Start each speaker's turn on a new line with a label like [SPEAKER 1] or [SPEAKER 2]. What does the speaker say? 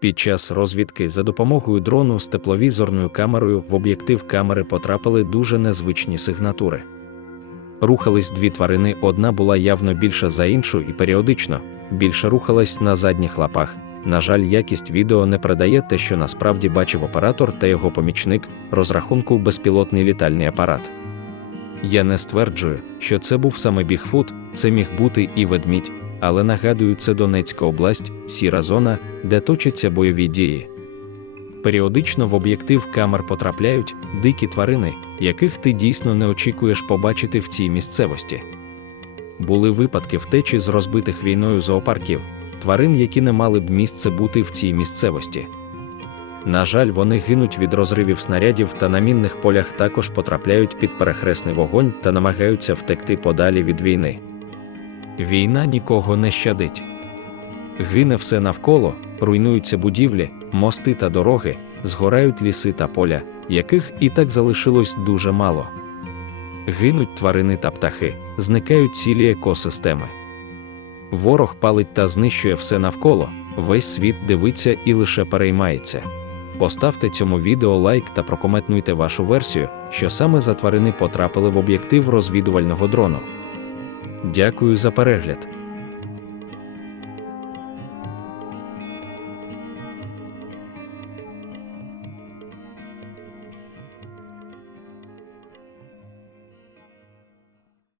[SPEAKER 1] Під час розвідки за допомогою дрону з тепловізорною камерою в об'єктив камери потрапили дуже незвичні сигнатури. Рухались дві тварини, одна була явно більша за іншу і періодично більше рухалась на задніх лапах. На жаль, якість відео не передає те, що насправді бачив оператор та його помічник розрахунку безпілотний літальний апарат. Я не стверджую, що це був саме Бігфут, це міг бути і ведмідь, але нагадую, це Донецька область, сіра зона, де точаться бойові дії. Періодично в об'єктив камер потрапляють дикі тварини, яких ти дійсно не очікуєш побачити в цій місцевості. Були випадки втечі з розбитих війною зоопарків, тварин, які не мали б місце бути в цій місцевості. На жаль, вони гинуть від розривів снарядів та на мінних полях також потрапляють під перехресний вогонь та намагаються втекти подалі від війни. Війна нікого не щадить. Гине все навколо, руйнуються будівлі, мости та дороги, згорають ліси та поля, яких і так залишилось дуже мало. Гинуть тварини та птахи, зникають цілі екосистеми. Ворог палить та знищує все навколо, весь світ дивиться і лише переймається. Поставте цьому відео лайк та прокоментуйте вашу версію, що саме за тварини потрапили в об'єктив розвідувального дрону. Дякую за перегляд.